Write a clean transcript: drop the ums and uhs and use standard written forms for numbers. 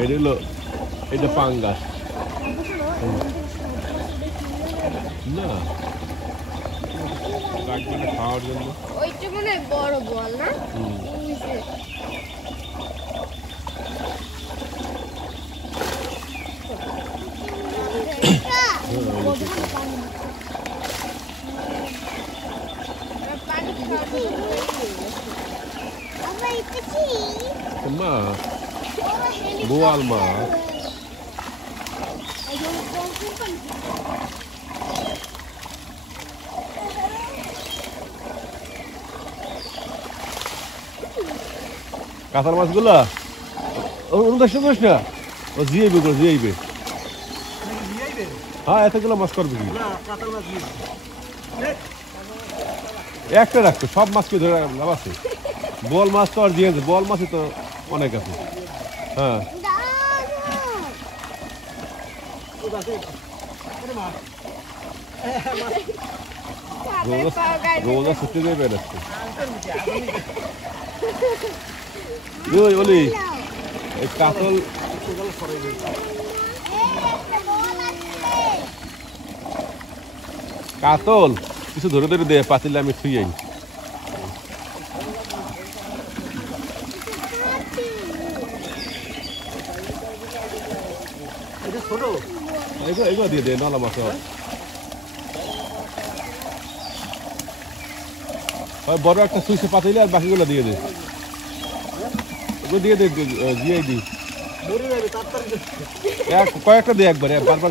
এটা হলো এটা পাঙ্গাস না লাগবে না খাওয়ার জন্য ওইটা মনে হয় বড় বল না মা বোয়াল মাছ কাঁচার মাছগুলা অনুদাস না ও জিয়াইবে করে জিয়াইবে হ্যাঁ এতগুলো মাছ করবে কি একটা রাখতো সব মাছকে ধরে লাভ আছে বল মাছ তো আর জিয়েছে বল মাছই তো অনেক আছে হ্যাঁ রোজা ছুটে যাবে বেড়াচ্ছে বলি এই কাতল কাতল কিছু ধরে ধরে দে পাতিলে আমি ছুঁয়ে এগুলো দিয়ে দে নলা মাছ বড় একটা সুইচে পাতিলে আর বাকিগুলো দিয়ে দে দিয়ে দে জিয়াই দি কয়েকটা দে একবারে বারবার